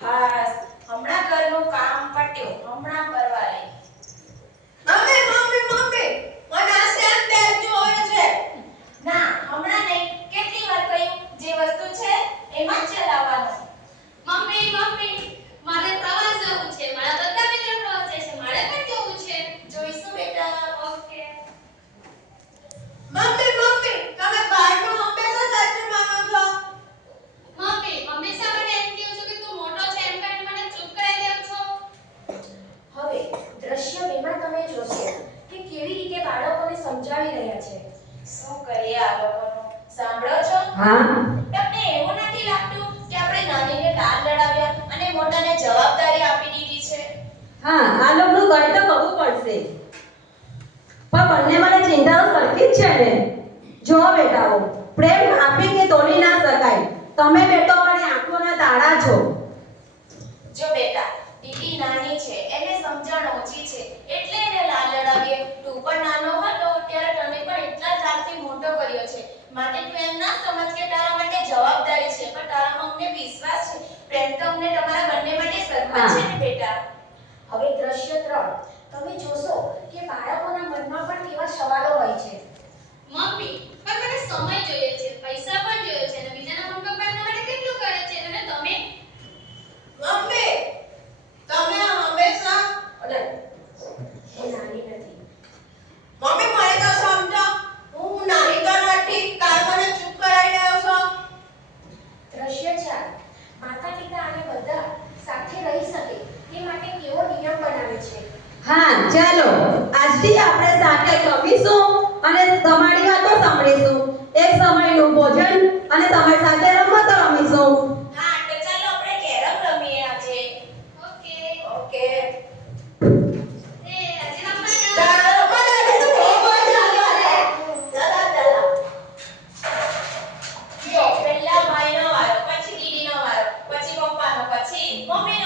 હાસ હમણાં ઘરનું કામ પટ્યું હમણાં પરવા લઈ મમ્મી મમ્મી મમ્મી મને આ સેમ બેગ જોવે છે ના હમણાં નહીં કેટલી વાર કહ્યું જે વસ્તુ છે એમાં જ ચલાવવાનું મમ્મી મમ્મી મારે પ્રવાસ જવું છે મારા બધા મિત્રો પ્રવાસ જાય છે મારે પણ જવું છે જોઈશું બેટા ઓકે મમ્મી મમ્મી તમે બહારનું હંમેશા સાચું માનો છો મમ્મી હંમેશા મને એમ કહો છો કે તું મોટો છે એમ કહીને મને ચૂપ કરાવી દેવ છો હવે દ્રશ્ય બેમાં તમે જોશો કે કેવી રીતે બાળકોને સમજાવી રહ્યા છે. શું કરીએ આ લોકોનું? સાંભળો છો? હા. તમને એવું નથી લાગતું કે આપણે નાનીને લાલ લડાવ્યા અને મોટાને જવાબદારી આપી દીધી છે? હા આ લોકોનું ઘર તો કરવું પડશે. પણ બંને મને ચિંતાઓ સરખી જ છે ને. જો બેટાઓ પ્રેમ આપી કે તોડી ના શકાય. તમે બેટો મને આંખોના તાળા છો. માટે તું એમ ના સમજ કે તારા માટે જવાબદારી છે પણ તારામાં અમને વિશ્વાસ છે. પ્રેમ તો અમને તમારા બંને માટે સરખા છે ને બેટા? હવે દ્રશ્ય ત્રણ. તમે જોશો કે બાળકોના મનમાં પણ કેવા સવાલો હોય છે. હા ચાલો. આજથી આપણે સાથે કમીશું અને તમારી વાતો સાંભળીશું. એક સમયનું ભોજન અને તમારી સાથે રમતો રમીશું. હા તો ચાલો આપણે કેરમ રમીએ આજે. ઓકે. ઓકે. પછી